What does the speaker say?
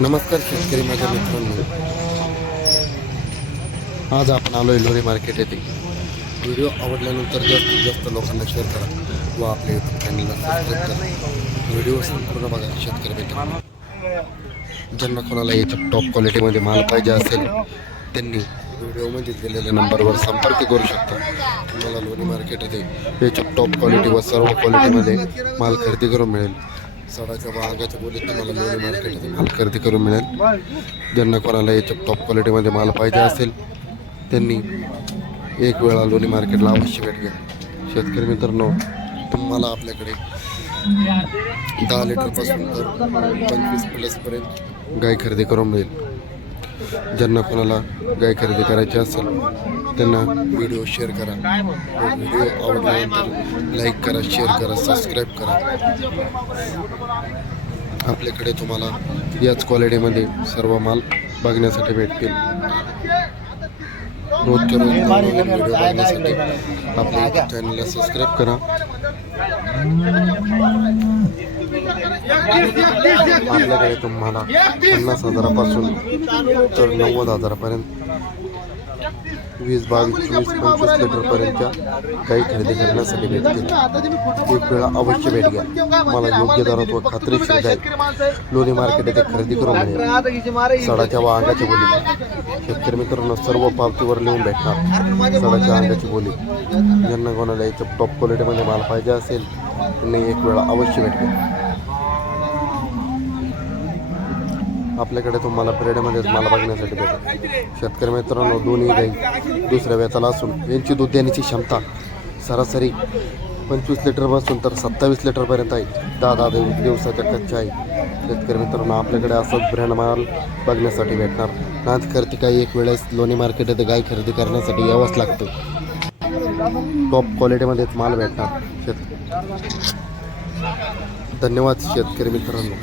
नमस्कार शेतकरी माझ्या मित्रांनो, आज आपण आलो आहे लोणी मार्केट येथे. व्हिडिओ आवडल्यानंतर जास्तीत जास्त लोकांना शेअर करा व आपल्या यूट्यूब चॅनलला सबस्क्राईब करा. व्हिडिओ संपूर्ण बघा शेतकरी मित्रांनो. ज्यांना कोणाला याच्या टॉप क्वालिटीमध्ये माल पाहिजे असेल त्यांनी व्हिडिओमध्ये दिलेल्या नंबरवर संपर्क करू शकता. तुम्हाला लोणी मार्केट येथे याच्या टॉप क्वालिटी व सर्व क्वालिटीमध्ये माल खरेदी करून मिळेल. सडाच्या व आगाच्या बोलीत तुम्हाला लोणी मार्केटमध्ये माल खरेदी करून मिळेल. ज्यांना कोणाला याच्या टॉप क्वालिटीमध्ये माल पाहिजे असेल त्यांनी एक वेळा लोणी मार्केटला अवश्य भेट घ्या. शेतकरी मित्रांनो, तुम्हाला आपल्याकडे 10 लिटरपासून तर 25+ गाय खरेदी करून मिळेल. ज्यांना कोणाला गाय खरेदी करायची असेल त्यांना व्हिडिओ शेअर करा. व्हिडिओ आवडल्यानंतर लाईक करा, शेअर करा, सबस्क्राईब करा. आपल्याकडे तुम्हाला याच क्वालिटीमध्ये सर्व माल बघण्यासाठी भेटतील. रोजच्या रोज व्हिडिओ बघण्यासाठी आपल्या यूट्यूब चॅनलला सबस्क्राईब करा. आपल्याकडे तुम्हाला 50,000पासून तर 90,000पर्यंत 20, 22, 24, 25 लिटरपर्यंतच्या गाई खरेदी करण्यासाठी भेटतील. एक वेळा अवश्य भेट घ्या. मला योग्य दरात व खात्रीशीर गाय लोणी मार्केट येथे खरेदी करून मिळेल. सडाच्या व अंगाची बोली. शेतकरी मित्रांनो, सर्व पावतीवर लिहून भेटणार सडाच्या अंगाची बोली. ज्यांना कोणाला याच्या टॉप क्वालिटीमध्ये माल पाहिजे असेल त्यांनी एक वेळा अवश्य भेट घ्या. आपल्याकडे तुम्हाला पिरियडमध्येच माल बघण्यासाठी भेटेल. शेतकरी मित्रांनो, दोन्ही गाई दुसऱ्या वेताला असून यांची दूध देण्याची क्षमता सरासरी 25 लिटरपासून तर 27 लिटरपर्यंत आहे. 10 दिवसाच्या कच्च्या आहे. शेतकरी मित्रांनो, आपल्याकडे असंच ब्रँड माल बघण्यासाठी भेटणार. नाच करते काही एक वेळेस लोणी मार्केट येथे गाय खरेदी करण्यासाठी यावंच लागतं. टॉप क्वालिटीमध्येच माल भेटणार. धन्यवाद शेतकरी मित्रांनो.